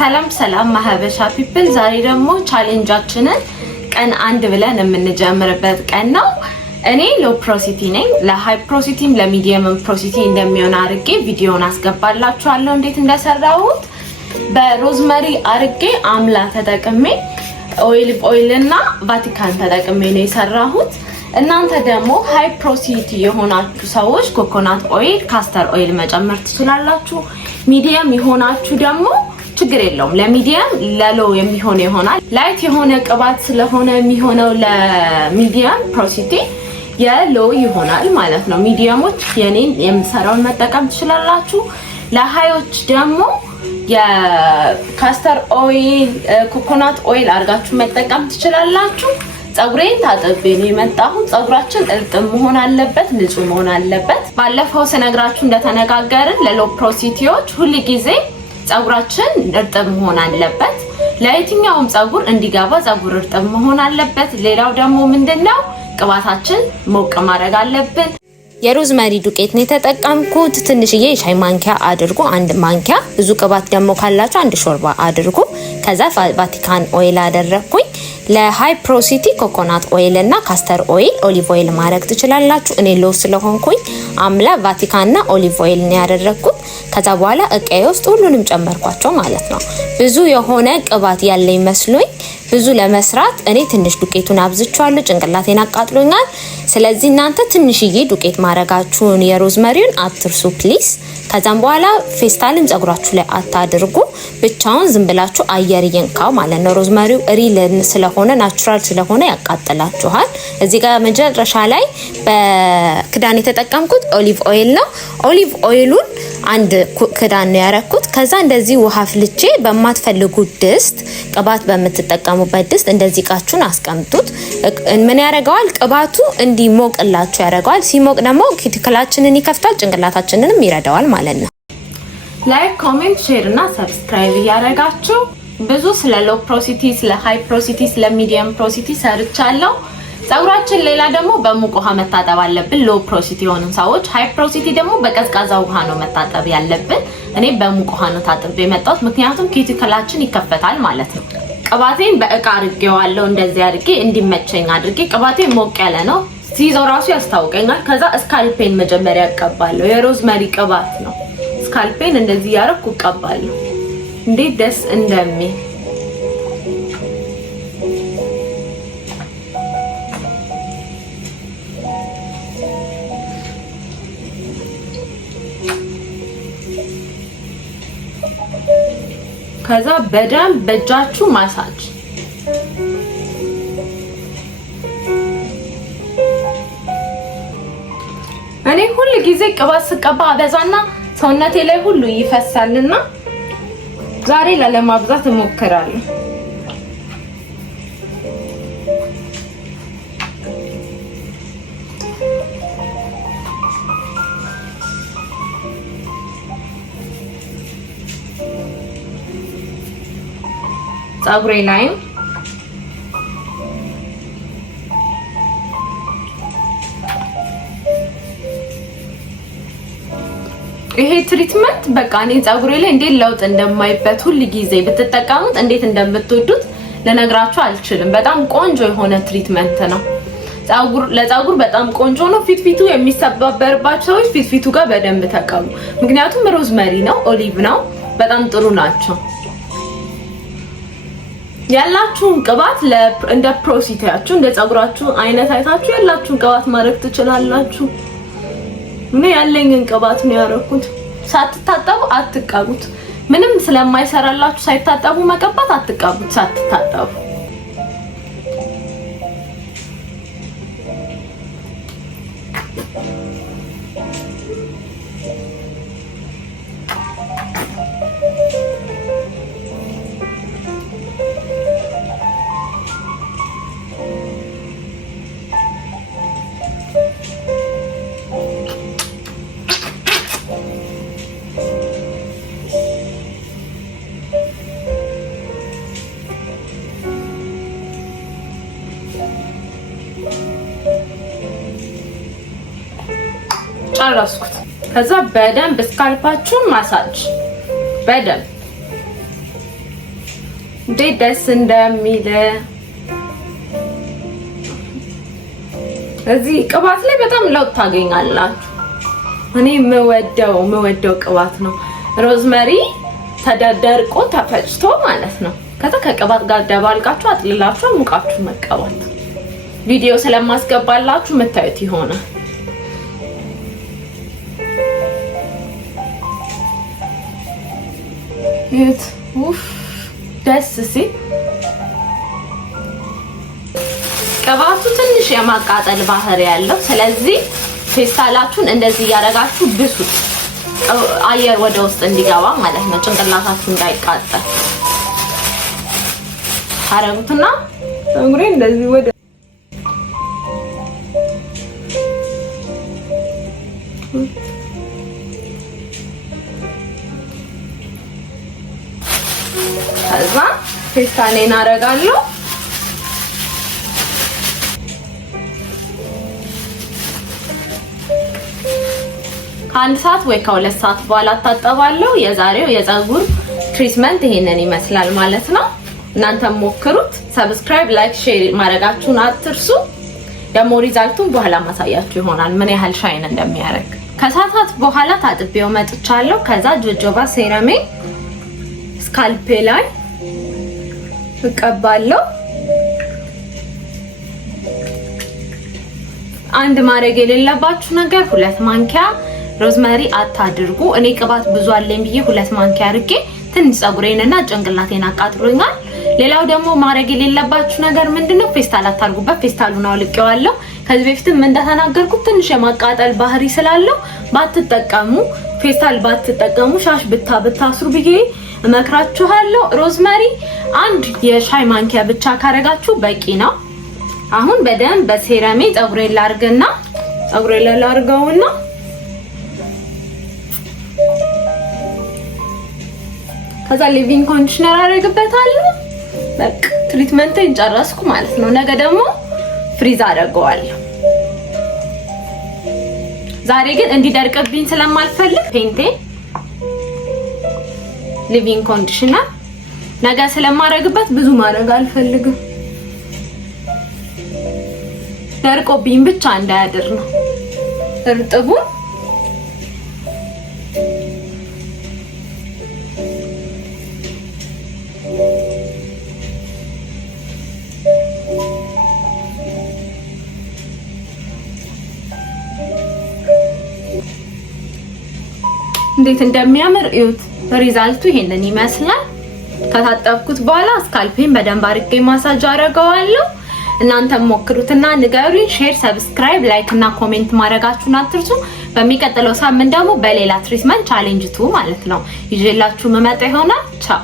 ሰላም ማህበሻ ፒፕል ዛሬ ደግሞ ቻሌንጃችንን ቀን 1 ብለን የምንጀምርበት ቀን ነው። እኔ ሎ ፕሮሲቲ ነኝ። ለሃይ ፕሮሲቲም ለሚዲየም ፕሮሲቲ እንደሚሆን አርጌ ቪዲዮን አስገባላችኋለሁ እንዴት እንደሰራሁት። በሮዝመሪ አርጌ አምላ ተጠቅሜ ኦሊቭ እና ቫቲካን ተጠቅሜ ነው የሰራሁት። እናንተ ደግሞ ሃይ ፕሮሲቲ የሆናችሁ ሰዎች ኮኮናት ኦይል፣ ካስተር ኦይል መጨመር ትችላላችሁ። ሚዲየም የሆናችሁ ደግሞ ችግር የለውም። ለሚዲየም ለሎ የሚሆን ይሆናል። ላይት የሆነ ቅባት ስለሆነ የሚሆነው ለሚዲየም ፕሮሲቲ የሎ ይሆናል ማለት ነው። ሚዲየሞች የኔን የምሰራውን መጠቀም ትችላላችሁ። ለሃዮች ደግሞ የካስተር ኦይል፣ ኮኮናት ኦይል አርጋችሁ መጠቀም ትችላላችሁ። ጸጉሬን ታጥቤ ነው የመጣሁት። ጸጉራችን እርጥብ መሆን አለበት፣ ንጹህ መሆን አለበት። ባለፈው ስነግራችሁ እንደተነጋገርን ለሎ ፕሮሲቲዎች ሁሉ ጊዜ ጸጉራችን እርጥብ መሆን አለበት። ለየትኛውም ጸጉር እንዲገባ ጸጉር እርጥብ መሆን አለበት። ሌላው ደግሞ ምንድነው ቅባታችን ሞቅ ማድረግ አለብን። የሮዝመሪ ዱቄት ነው የተጠቀምኩት። ትንሽዬ የሻይ ማንኪያ አድርጉ፣ 1 ማንኪያ። ብዙ ቅባት ደግሞ ካላችሁ 1 ሾርባ አድርጉ። ከዛ ቫቲካን ኦይል አደረኩኝ። ለሃይ ፕሮሲቲ ኮኮናት ኦይል እና ካስተር ኦይል፣ ኦሊቭ ኦይል ማድረግ ትችላላችሁ። እኔ ሎ ስለሆንኩኝ አምላ ቫቲካንና ኦሊቭ ኦይል ነው ያደረኩት። ከዛ በኋላ እቃዬ ውስጥ ሁሉንም ጨመርኳቸው ማለት ነው። ብዙ የሆነ ቅባት ያለኝ መስሎኝ ብዙ ለመስራት እኔ ትንሽ ዱቄቱን አብዝቻለሁ፣ ጭንቅላቴን አቃጥሎኛል። ስለዚህ እናንተ ትንሽዬ ዱቄት ማድረጋችሁን የሮዝመሪውን አትርሱ ፕሊዝ። ከዛም በኋላ ፌስታልን ጸጉራችሁ ላይ አታድርጉ፣ ብቻውን ዝም ብላችሁ አየር ይንካው ማለት ነው። ሮዝመሪው ሪል ስለሆነ ናቹራል ስለሆነ ያቃጥላችኋል። እዚህ ጋር መጨረሻ ላይ በክዳን የተጠቀምኩት ኦሊቭ ኦይል ነው። ኦሊቭ ኦይሉን 1 ክዳን ነው ያረኩት። ከዛ እንደዚህ ውሃ ፍልቼ በማትፈልጉት ድስት፣ ቅባት በምትጠቀሙበት ድስት እንደዚህ ቃችሁን አስቀምጡት። ምን ያረጋዋል? ቅባቱ እንዲሞቅላችሁ ያረጋዋል። ሲሞቅ ደግሞ ኪቲክላችንን ይከፍታል፣ ጭንቅላታችንንም ይረዳዋል ማለት ነው። ላይክ፣ ኮሜንት፣ ሼር እና ሰብስክራይብ ያረጋችሁ። ብዙ ስለ ሎ ፕሮሲቲ፣ ስለ ሃይ ፕሮሲቲ፣ ስለ ሚዲየም ፕሮሲቲ ሰርቻለሁ። ጸጉራችን ሌላ ደግሞ በሙቅ ውሃ መታጠብ አለብን ሎ ፕሮሲቲ የሆንን ሰዎች። ሃይ ፕሮሲቲ ደግሞ በቀዝቃዛ ውሃ ነው መታጠብ ያለብን። እኔ በሙቅ ውሃ ነው ታጥቤ የመጣሁት ምክንያቱም ኪቲክላችን ይከፈታል ማለት ነው። ቅባቴን በእቃ አድርጌዋለሁ እንደዚህ አድርጌ እንዲመቸኝ አድርጌ። ቅባቴን ሞቅ ያለ ነው፣ ሲይዘው ራሱ ያስታውቀኛል። ከዛ ስካልፔን መጀመሪያ እቀባለሁ። የሮዝመሪ ቅባት ነው። ስካልፔን እንደዚህ ያረኩ እቀባለሁ። እንዴት ደስ እንደሚል ከዛ በደንብ በእጃችሁ ማሳጅ። እኔ ሁሉ ጊዜ ቅባት ስቀባ አበዛና ሰውነቴ ላይ ሁሉ ይፈሳልና ዛሬ ለማብዛት እሞክራለሁ። ጸጉሬ ላይ ይሄ ትሪትመንት በቃ እኔ ጸጉሬ ላይ እንዴት ለውጥ እንደማይበት ሁሉ ጊዜ ብትጠቀሙት እንዴት እንደምትወዱት ለነግራችሁ አልችልም። በጣም ቆንጆ የሆነ ትሪትመንት ነው። ለጸጉር በጣም ቆንጆ ነው። ፊትፊቱ የሚሰባበርባቸው ሰዎች ፊትፊቱ ጋር በደንብ ተቀሙ። ምክንያቱም ሮዝመሪ ነው፣ ኦሊቭ ነው፣ በጣም ጥሩ ናቸው። ያላችሁን ቅባት እንደ ፕሮሲቲያችሁ እንደ ጸጉራችሁ አይነት አይታችሁ ያላችሁን ቅባት ማድረግ ትችላላችሁ። እኔ ያለኝን ቅባት ነው ያረኩት። ሳትታጠቡ አትቀቡት። ምንም ስለማይሰራላችሁ ሳይታጠቡ መቀባት አትቀቡት ሳትታጠቡ። ጨረስኩት። ከዛ በደንብ ስካልፓችሁን ማሳጅ በደንብ ደስ እንደሚል እዚህ ቅባት ላይ በጣም ለውጥ ታገኛላችሁ። እኔ የምወደው ቅባት ነው ሮዝመሪ ተደርቆ ተፈጭቶ ማለት ነው። ከዛ ከቅባት ጋር ደባልቃችሁ አጥልላችሁ ሙቃችሁ መቀባት። ቪዲዮ ስለማስገባላችሁ መታየት ይሆናል። ይት ኡፍ ደስ ሲል ቅባቱ ትንሽ የማቃጠል ባህሪ ያለው። ስለዚህ ፌስታላችሁን እንደዚህ ያደረጋችሁ ብሱት፣ አየር ወደ ውስጥ እንዲገባ ማለት ነው። ጭንቅላታችሁ እንዳይቃጠል አረጉትና እንግዲህ እንደዚህ ወደ ከዛ ፌስታሌን አረጋለሁ። ከአንድ ሰዓት ወይ ከሁለት ሰዓት በኋላ ታጠባለሁ። የዛሬው የፀጉር ትሪትመንት ይሄንን ይመስላል ማለት ነው። እናንተም ሞክሩት። ሰብስክራይብ፣ ላይክ፣ ሼር ማድረጋችሁን አትርሱ። ደግሞ ሪዛልቱን በኋላ ማሳያችሁ ይሆናል ምን ያህል ሻይን እንደሚያደርግ። ከሰዓታት በኋላ ታጥቤው መጥቻለሁ። ከዛ ጆጆባ ሴራሜ ስካልፔ ላይ እቀባለሁ። አንድ ማድረግ የሌለባችሁ ነገር 2 ማንኪያ ሮዝመሪ አታድርጉ። እኔ ቅባት ብዙ አለኝ ብዬ 2 ማንኪያ አድርጌ ትንሽ ፀጉሬንና ጭንቅላቴን አቃጥሎኛል። ሌላው ደግሞ ማድረግ የሌለባችሁ ነገር ምንድነው ፌስታል አታርጉበት። ፌስታሉን አውልቄዋለሁ። ከዚህ በፊትም እንደተናገርኩት ትንሽ የማቃጠል ባህሪ ስላለው ባትጠቀሙ፣ ፌስታል ባትጠቀሙ ሻሽ ብታስሩ ብዬ እመክራችኋለሁ። ሮዝመሪ 1 የሻይ ማንኪያ ብቻ ካረጋችሁ በቂ ነው። አሁን በደንብ በሴራሜ ፀጉሬን ላርገውና ከዛ ሊቪንግ ኮንዲሽነር አደርግበታለሁ። በቃ ትሪትመንቴን ጨረስኩ ማለት ነው። ነገ ደግሞ ፍሪዝ አደርገዋለሁ። ዛሬ ግን እንዲደርቅብኝ ስለማልፈልግ ፔንቴ ሊቪንግ ኮንዲሽነር ነገ ስለማረግበት ብዙ ማድረግ አልፈልግም። ደርቆብኝ ብቻ እንዳያድር ነው እርጥቡ። እንዴት እንደሚያምር እዩት። ሪዛልቱ ይሄንን ይመስላል። ከታጠብኩት በኋላ ስካልፔን በደንብ አድርጌ ማሳጅ አደርገዋለሁ። እናንተም ሞክሩትና ንገሩኝ። ሼር፣ ሰብስክራይብ፣ ላይክ እና ኮሜንት ማድረጋችሁን አትርሱ። በሚቀጥለው ሳምንት ደግሞ በሌላ ትሪትመንት ቻሌንጅ 2 ማለት ነው ይዤላችሁ መመጣ ይሆናል። ቻው።